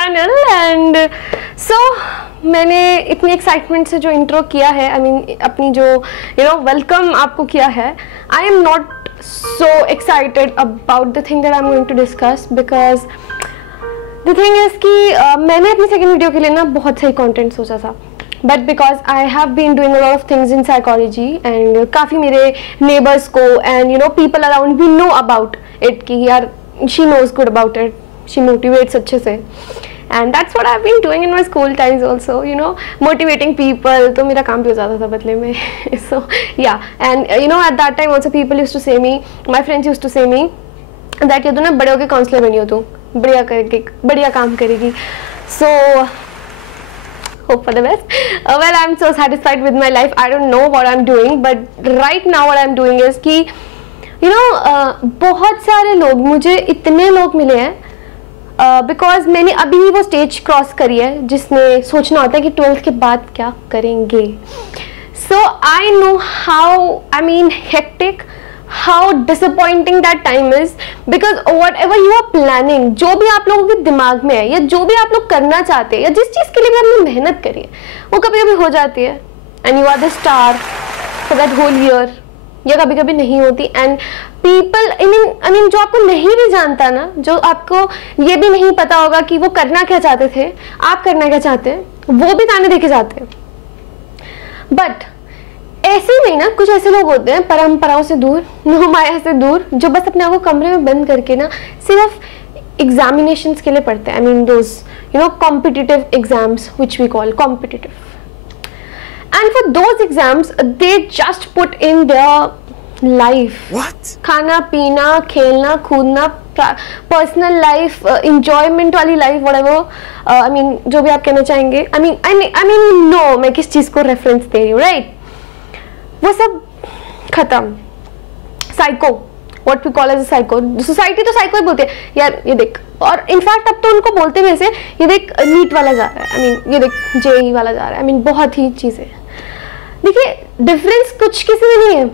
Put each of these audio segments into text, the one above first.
Channel and so मैंने इतनी excitement से जो इंट्रो किया है, आई मीन अपनी जो वेलकम आपको किया है, I am not so excited about the thing that I'm going to discuss because the thing is कि मैंने अपनी सेकेंड वीडियो के लिए ना बहुत सही कंटेंट सोचा था, but because I have been doing a lot of things in psychology and काफ़ी मेरे neighbors को and people around me know about it कि यार she knows good about it, she motivates अच्छे से, and that's what I've been doing in my school times also, motivating people. तो मेरा काम भी हो जाता था बदले में. So yeah, and at that time also people used to say me, my friends used to say me that ये तो ना बड़े होके काउंसलर बनी हो, तू बढ़िया करेगी, बढ़िया काम करेगी. So hope for the best. Well, I'm so satisfied with my life. I don't know what I'm doing, but right now what I'm doing is कि बहुत सारे लोग, मुझे इतने लोग मिले हैं बिकॉज मैंने अभी भी वो स्टेज क्रॉस करी है जिसमें सोचना होता है कि 12th के बाद क्या करेंगे. So I know how, I mean hectic, how disappointing that time is, because whatever you are planning, जो भी आप लोगों के दिमाग में है या जो भी आप लोग करना चाहते हैं या जिस चीज़ के लिए भी आपने मेहनत करी है वो कभी कभी हो जाती है and you are the star for that whole year, या कभी कभी नहीं होती. एंड पीपल आई मीन जो आपको नहीं भी जानता ना, जो आपको ये भी नहीं पता होगा कि वो करना क्या चाहते थे, आप करना क्या चाहते हैं, वो भी ताने देके जाते हैं. बट ऐसे ही नहीं ना, कुछ ऐसे लोग होते हैं परंपराओं से दूर, मोह माया से दूर, जो बस अपने आप को कमरे में बंद करके ना सिर्फ एग्जामिनेशंस के लिए पढ़ते हैं. I mean those competitive exams which we call competitive. And for those exams, they just put in their life. What? खाना पीना, खेलना कूदना, personal life, enjoyment वाली life, whatever. I mean जो भी आप कहना चाहेंगे. I mean no, मैं किस चीज़ को reference दे रही हूँ, right? वो सब खत्म. Psycho, what we call as a psycho. Society तो psycho ही बोलती है. यार ये देख, और इनफैक्ट अब तो उनको बोलते भी ऐसे, ये देख नीट वाला जा रहा है, आई मीन ये देख जेई वाला जा रहा है, आई मीन बहुत ही चीज़ें. देखिए डिफरेंस कुछ किसी में नहीं है.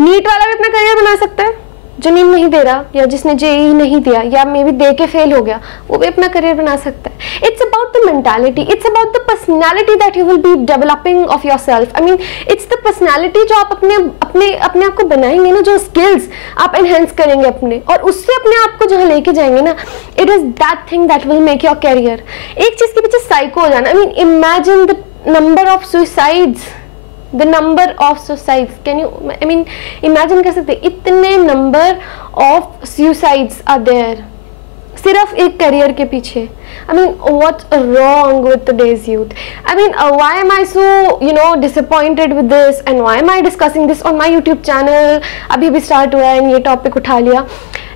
नीट वाला भी अपना करियर बना सकता है, जो नीट नहीं दे रहा या जिसने जेई नहीं दिया या मे बी दे के फेल हो गया, वो भी अपना करियर बना सकता है. It's about the mentality, it's about the personality that you will be developing of your self. I mean it's the personality जो आप अपने आप को बनाएंगे ना, जो स्किल्स आप एनहेंस करेंगे अपने, और उससे अपने आप को जहाँ लेके जाएंगे ना, it is that thing that will make your career. एक चीज़ के पीछे साइको हो जाना, I mean imagine the number of suicides, the number of suicides, can you, I mean imagine कर सकते, इतने number of suicides are there सिर्फ एक करियर के पीछे. I mean what's wrong with today's youth? I mean why am I so disappointed with this and why am I discussing this on my YouTube channel? अभी भी start हुआ है ये topic उठा लिया.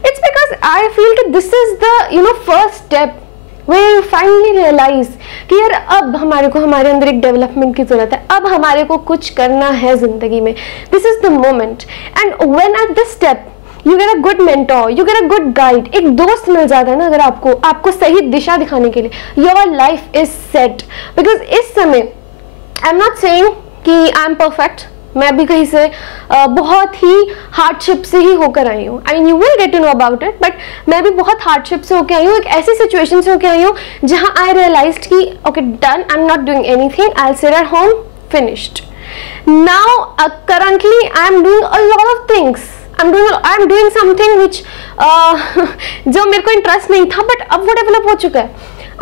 It's because I feel that this is the first step where you finally realize कि यार अब हमारे को हमारे अंदर एक डेवलपमेंट की जरूरत है, अब हमारे को कुछ करना है जिंदगी में. This is the moment. And when at this step you get a good mentor, you get a good guide, एक दोस्त मिल जाता है ना अगर आपको सही दिशा दिखाने के लिए, your life is set. Because इस समय आई एम नॉट सेइंग कि आई एम परफेक्ट, मैं भी कहीं से बहुत ही हार्डशिप से ही होकर आई हूँ. I mean you will get to know about it, but मैं भी बहुत हार्डशिप से होकर आई हूँ, एक ऐसी सिचुएशन से होकर आई हूँ जहाँ आई रियलाइज्ड कि okay done, I am not doing anything, I will sit at home, finished. Now currently I am doing a lot of things. I am doing something which जो मेरे को इंटरेस्ट नहीं था, बट अब वो डेवलप हो चुका है.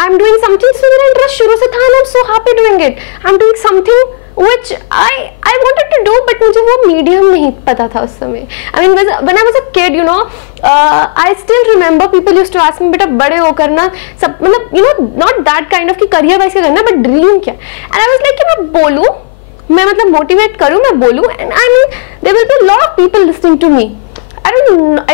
आई एम डूइंग समथिंग जो मेरा इंटरेस्ट शुरू से था, and I am so happy doing it. I am doing something which I wanted to do, but मुझे वो medium नहीं पता था उस समय. I mean when I was a kid, I still remember people used to ask me, बेटा बड़े होकर ना सब मतलब not that kind of कि career wise क्या करना, but dream क्या. And I was like कि मैं बोलूँ, मैं मतलब motivate करूँ, मैं बोलूँ, and I mean there will be a lot of people listening to me. I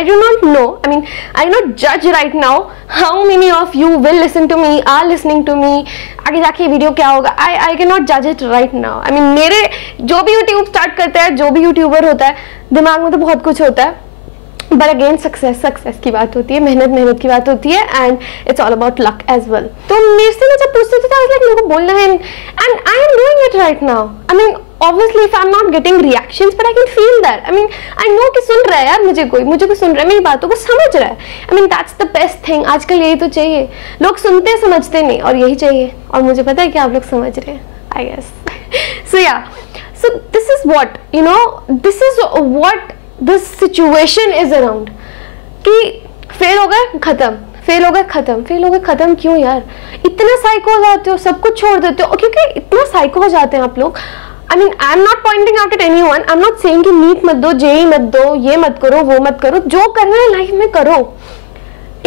do not know. I mean, I do not judge right now how many of you will listen to me, are listening to me. आगे जाके video क्या होगा, I cannot judge it right now. I mean, मेरे जो भी YouTube start करता है, जो भी यूट्यूबर होता है, दिमाग में तो बहुत कुछ होता है, बट अगेन सक्सेस की बात होती है, मेहनत की बात होती है, and it's all about luck as well. तो मेरे से जब पूछते थे मेरे को बोलना है, and I am doing it right now. I mean obviously if I'm not getting reactions, but I can feel that. I mean, I know कि सुन रहा है यार, मुझे कोई सुन रहा है, मेरी बातों को समझ रहा है. I mean, that's the best thing. आजकल यही तो चाहिए. लोग सुनते समझते नहीं, और यही चाहिए. और मुझे पता है कि आप लोग समझ रहे हैं, I guess. So yeah, so this is what, you know, this is what this situation is around. कि फेल हो गए खत्म, फेल हो गए खत्म, फेल हो गए खत्म. क्यों यार इतना साइको हो जाते हो, सब कुछ छोड़ देते हो? क्योंकि इतना साइको हो जाते हैं आप लोग. I mean, I am not pointing out at anyone, I am not saying कि नीट मत दो, जेई मत दो, ये मत करो, वो मत करो. जो करना है लाइफ में करो.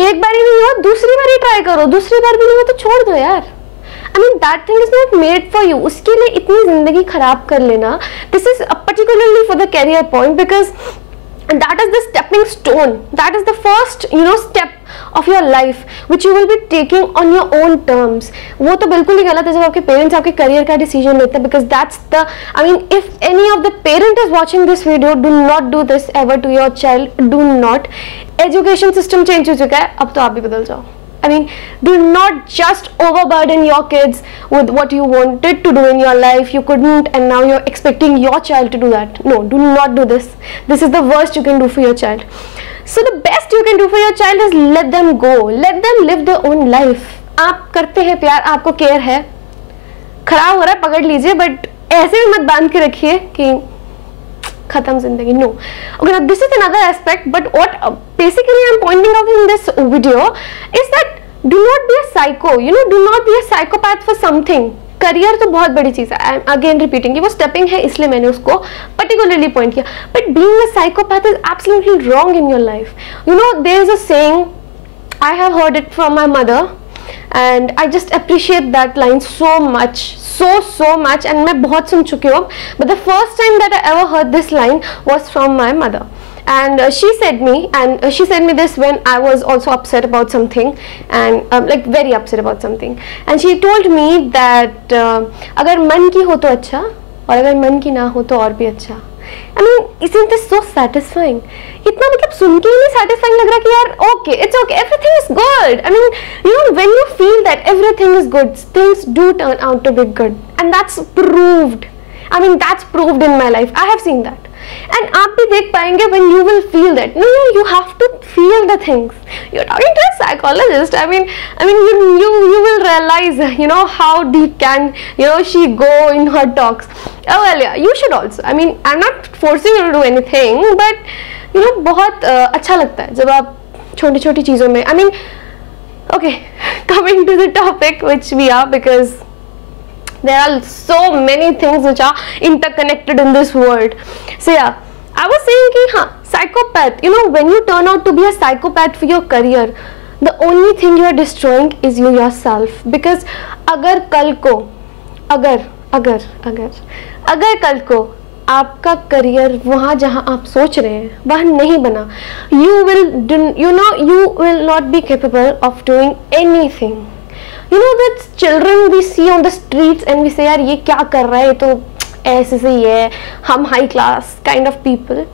एक बार ही नहीं हो, दूसरी बार ही ट्राई करो. दूसरी बार भी नहीं हो तो छोड़ दो यार. I mean, that thing is not made for you. उसके लिए इतनी जिंदगी खराब कर लेना, this is particularly for the career point, because that is the stepping stone, that is the first, you know, step of your life which you will be taking on your own terms. वो तो बिल्कुल ही गलत है जब आपके parents आपके career का decision लेते हैं, because that's the, I mean, if any of the parent is watching this video, do not do this ever to your child. Do not. Education system change हो चुका है, अब तो आप भी बदल जाओ. I mean, do not just overburden your kids with what you wanted to do in your life. You couldn't, and now you're expecting your child to do that. No, do not do this. This is the worst you can do for your child. So the best you can do for your child is let them go. Let them live their own life. आप करते हैं प्यार, आपको care है, खराब हो रहा है पकड़ लीजिए, बट ऐसे भी मत बांध के रखिए कि खत्म जिंदगी. No. Okay, now this is another aspect, but what basically I'm pointing out in this video is that do not be a psycho. You know, do not be a psychopath for something. Career तो बहुत बड़ी चीज़ है. I am again repeating कि वो stepping है, इसलिए मैंने उसको पर्टिकुलरली पॉइंट किया. But being a psychopath is absolutely wrong in your life. You know, there is a saying, I have heard it from my mother, and I just appreciate that line so much, so much, and मैं बहुत सुन चुकी हूँ, but the first time that I ever heard this line was from my mother, and she said me this when I was also upset about something, and like very upset about something, and she told me that अगर मन की हो तो अच्छा, और अगर मन की ना हो तो और भी अच्छा. I mean, isn't this so satisfying? इतना मतलब सुन के ही नहीं satisfying लग रहा कि यार okay, it's okay, everything is good. I mean, you know, when you feel that everything is good, things do turn out to be good, and that's proved. I mean, that's proved in my life. I have seen that. And आप भी देख पाएंगे when you will feel that. No, you have to feel the things. You're talking to a psychologist. I mean, you will realize, you know, how deep can, you know, she go in her talks. Oh well, yeah, you should also. I mean, I'm not forcing you to do anything, but you know, बहुत अच्छा लगता है जब आप छोटी-छोटी चीज़ों में. I mean, okay, coming to the topic which we are, because there are so many things which are interconnected in this world. So yeah, I was saying कि हाँ, psychopath, you know, when you turn out to be a psychopath for your career, the only thing you are destroying is you yourself. Because अगर कल को कल को आपका career वहाँ जहाँ आप सोच रहे हैं वहाँ नहीं बना, you will not be capable of doing anything. You know that children we see on the streets and we say यार ये क्या कर रहा है, ये तो ऐसे से ही है, हम high class kind of people.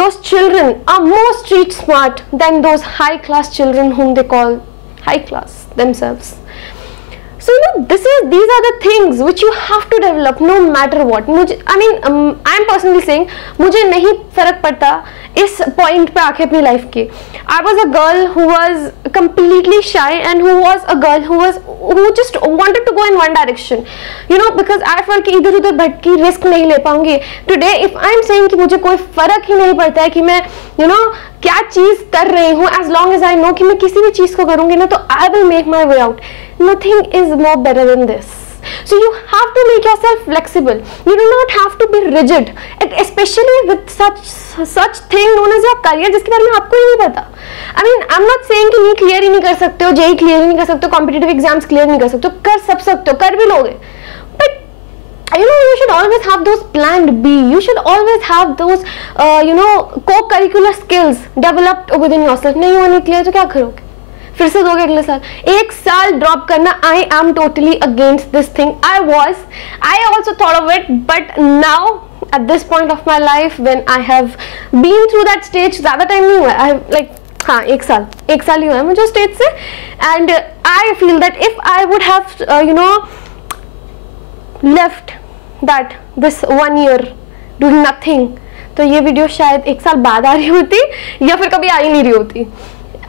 Those children are more street smart than those high class children whom they call high class themselves. So you know, these are the things which you have to develop no matter what. I am personally saying मुझे नहीं फर्क पड़ता इस point पे आके अपनी life के. I was a girl who was completely shy and who was a girl who just wanted to go in one direction. You know, because I felt कि इधर उधर भटकी risk नहीं ले पाऊंगी. Today if I am saying कि मुझे कोई फर्क ही नहीं पड़ता है कि मैं you know क्या चीज़ कर रही हूँ, as long as I know कि मैं किसी भी चीज़ को करूँगी ना तो I will make my way out. Nothing is more better than this. So you have to make yourself flexible. You do not have to be rigid, especially with such thing known as your career, जिसके बारे में आपको ही नहीं पता. I mean, I'm not saying कि NEET clear ही नहीं कर सकते हो, JEE clear ही नहीं कर सकते हो, competitive exams clear नहीं कर सकते हो, कर सब सकते हो, कर भी लोगे. But you know, you should always have those planned B. You should always have those you know, co-curricular skills developed within yourself. नहीं हुआ नहीं clear तो क्या करोगे? फिर से दोगे अगले साल. एक साल ड्रॉप करना, I am totally against this thing. I also thought of it, but now at this point of my life when I have been through that stage, ज़्यादा टाइम नहीं हुआ. I have like हाँ एक साल ही हुआ है मुझे स्टेज से, and I feel that if I would have you know left that this 1 year doing nothing, तो ये वीडियो शायद 1 साल बाद आ रही होती या फिर कभी आ ही नहीं रही होती।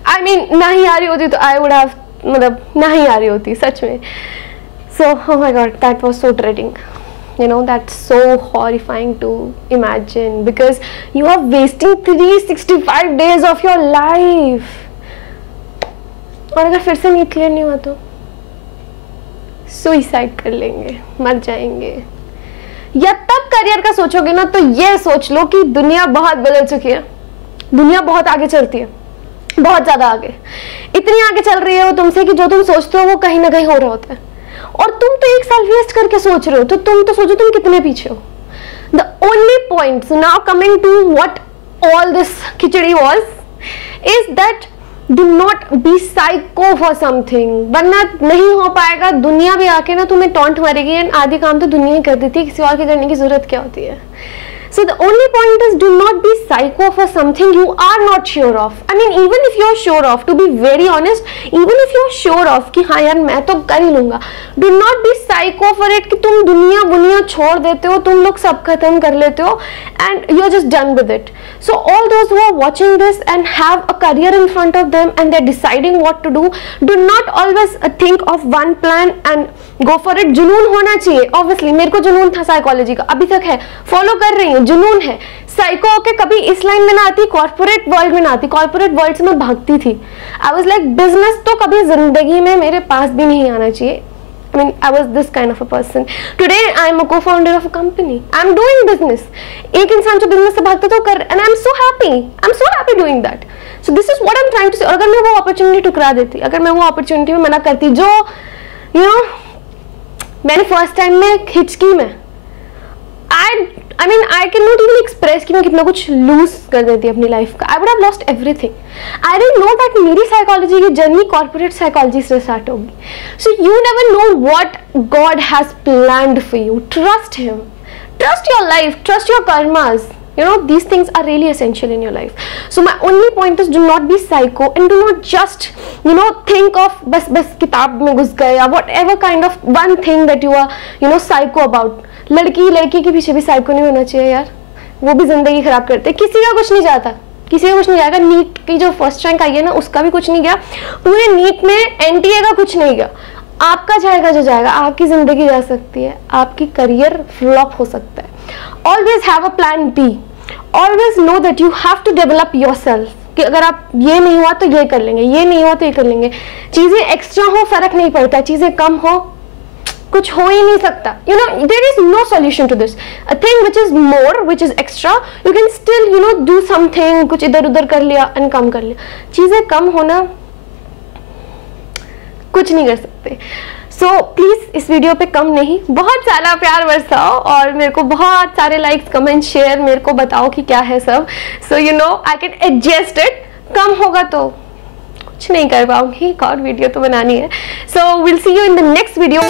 आई मीन ना ही आ रही होती तो आई वुड हैव, मतलब ना ही आ रही होती सच में। सो oh my god, that was so dreading, you know, that's so horrifying to imagine because you are wasting 365 days of your life। और अगर फिर से नीट क्लियर नहीं हुआ तो सुइसाइड कर लेंगे, मर जाएंगे। या तब करियर का सोचोगे ना तो ये सोच लो कि दुनिया बहुत बदल चुकी है, दुनिया बहुत आगे चलती है, बहुत ज्यादा आगे, इतनी आगे चल रही है वो तुमसे कि जो तुम सोचते हो वो कहीं ना कहीं हो रहा होता है, और तुम तो 1 साल वेस्ट करके सोच रहे हो, तो तुम तो सोचो तुम कितने पीछे हो। The only point now coming to what all this khichdi was is that do not be psycho for something, वरना नहीं हो पाएगा। दुनिया भी आके ना तुम्हें टॉन्ट मारेगी, एंड आधी काम तो दुनिया ही कर देती है, किसी और के करने की जरूरत क्या होती है। So the only point is, do not be psycho for something you are not sure of. I mean, even if you are sure of, to be very honest, even if you are sure of कि हाँ यार मैं तो कर ही लूँगा, do not be psycho for it कि तुम दुनिया छोड़ देते हो, तुम लोग सब खत्म कर लेते हो and you are just done with it. So all those who are watching this and have a career in front of them and they are deciding what to do not always think of one plan and go for it. जुनून होना चाहिए, obviously मेरे को जुनून था psychology का, अभी तक है, फॉलो कर रही हूँ, जुनून है। साइको के कभी इस लाइन में ना आती, कॉर्पोरेट वर्ल्ड में ना आती, कॉर्पोरेट वर्ल्ड से मैं भागती थी। आई वाज लाइक बिजनेस तो कभी जिंदगी में मेरे पास भी नहीं आना चाहिए। I mean, I was this kind of a person. Today, I am a co-founder of a company. I am doing business. एक इंसान जो बिजनेस से भागता तो कर, and I am so happy. I am so happy doing that. So this is what I am trying to say. और अगर मैं वो अपॉर्चुनिटी ठुकरा देती, अगर मैं वो अपॉर्चुनिटी में मना करती, जो you know मैंने फर्स्ट टाइम में हिचकी में I mean, I cannot even express कि मैं कितना कुछ लूज कर देती अपनी लाइफ का। I would have lost everything. I didn't know that मेरी साइकोलॉजी की जर्नी कॉर्पोरेट साइकोलॉजी से स्टार्ट होगी। So you never know what God has planned for you. Trust Him. Trust your life. Trust your karmas. You know, these things are really essential in your life. So my only point is, do not be psycho and do not just, you know, think of बस किताब में घुस गए या whatever kind of one thing that you are, you know, psycho about. लड़की के पीछे भी साइको नहीं होना चाहिए यार, वो भी जिंदगी खराब करते। किसी का कुछ नहीं जाता, किसी का कुछ नहीं जाएगा। नीट की जो फर्स्ट रैंक आई है ना, उसका भी कुछ नहीं गया, पूरे नीट में एनटीए का कुछ नहीं गया। आपका जाएगा जो जाएगा, आपकी जिंदगी जा सकती है, आपकी करियर फ्लॉप हो सकता है। Always have a plan B, always know that you have to develop yourself कि अगर आप ये नहीं हुआ तो ये कर लेंगे, ये नहीं हुआ तो ये कर लेंगे। चीजें एक्स्ट्रा हो फर्क नहीं पड़ता, चीजें कम हो कुछ हो ही नहीं सकता। You know, there is no solution to this. A thing which is more, which is extra, you can still, you know, do something, कुछ इधर उधर कर लिया एंड कम कर लिया। चीजें कम होना कुछ नहीं कर सकते। सो प्लीज इस वीडियो पे कम नहीं, बहुत सारा प्यार बरसाओ और मेरे को बहुत सारे लाइक्स, कमेंट, शेयर मेरे को बताओ कि क्या है सब। So you know I can adjust it. कम होगा तो कुछ नहीं कर पाऊंगी, एक और वीडियो तो बनानी है। So will see you in the next video.